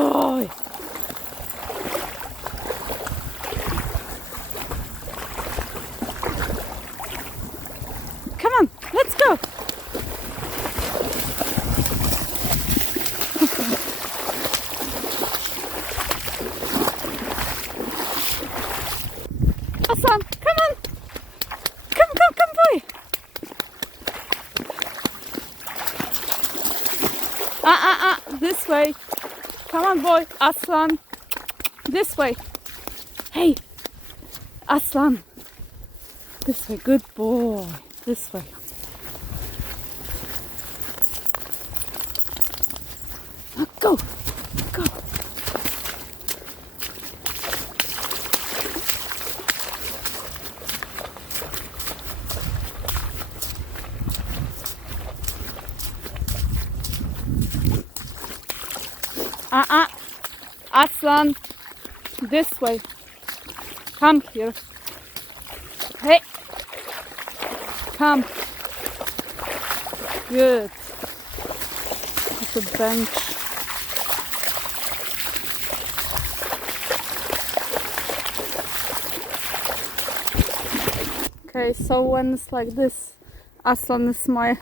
boy. Come on, let's go. Aslan, come on. Come, boy. This way. Come on, boy. Aslan. This way. Hey, Aslan. This way. Good boy. This way. Now go. Go. Aslan, this way. Come here. Hey, come. Good. At the bench. Okay, so when it's like this, Aslan is my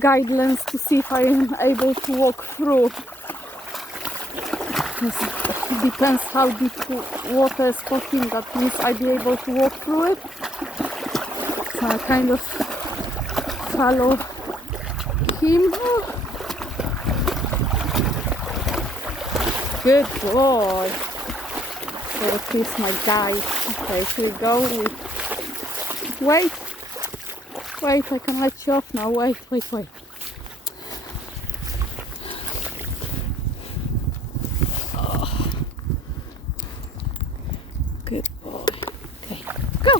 guidelines to see if I am able to walk through. It depends how deep water is for him. That means I'll be able to walk through it. So I kind of follow him. Good boy. So he's my guide. Okay, here we go. Wait, I can let you off now. Wait. Oh. Good boy. Okay, go.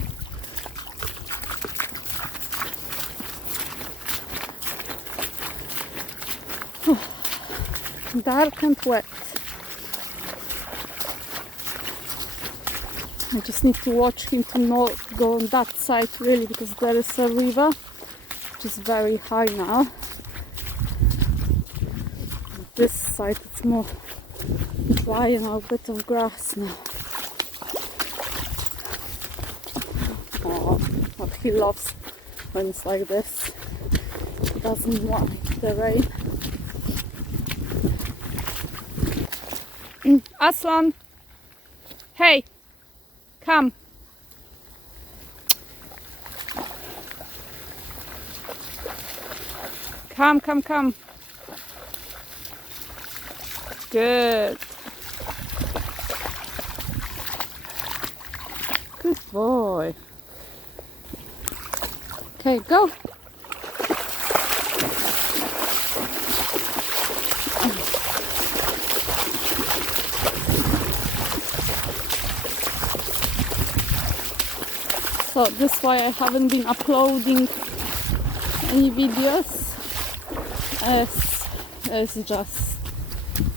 Oh. Dark and wet. I just need to watch him to not go on that side really, because there is a river which is very high now. This side it's more dry and a bit of grass now. Oh, what he loves when it's like this. He doesn't want the rain. Aslan! Hey! Come. Come. Good. Good boy. Okay, go. So this is why I haven't been uploading any videos, as just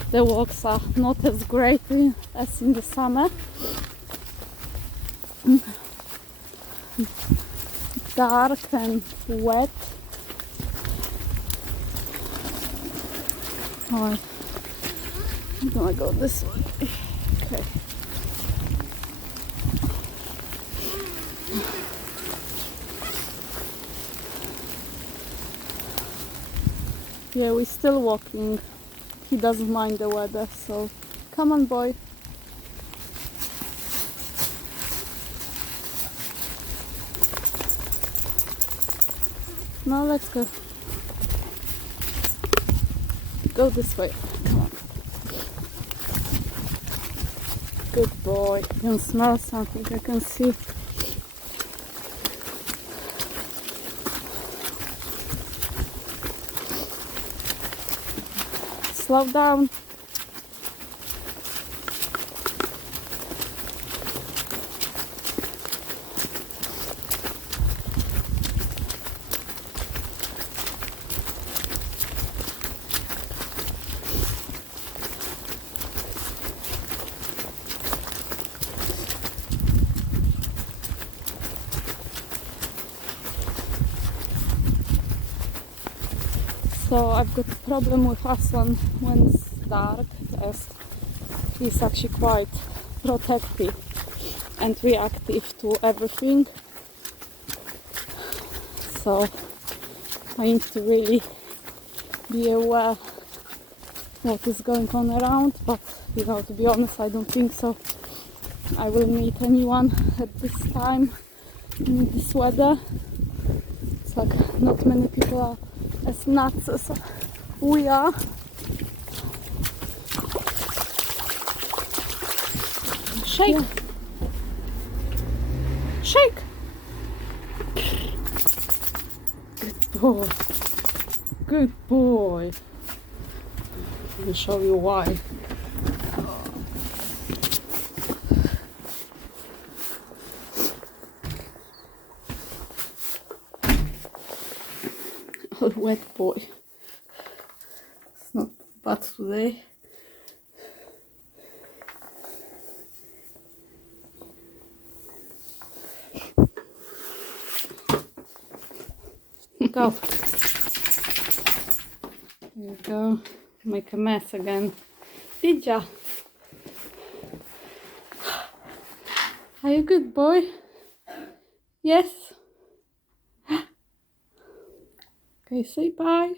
the walks are not as great as in the summer. Dark and wet. Oh, I'm gonna go this way. Okay. Yeah, we're still walking. He doesn't mind the weather, so come on, boy. Now let's go. Go this way. Come on. Good boy. I can smell something, I can see. Slow down. So I've got a problem with Aslan when dark, as he's actually quite protective and reactive to everything. So I need to really be aware what is going on around, but you know, to be honest, I don't think so I will meet anyone at this time in this weather. It's like not many people are as nuts as we are. Shake! Yeah. Shake! Good boy. Good boy. Let me show you why. Oh, wet boy. It's not bad today. Go. There you go. Make a mess again. Did ya? Are you good boy? Yes? Okay, say bye.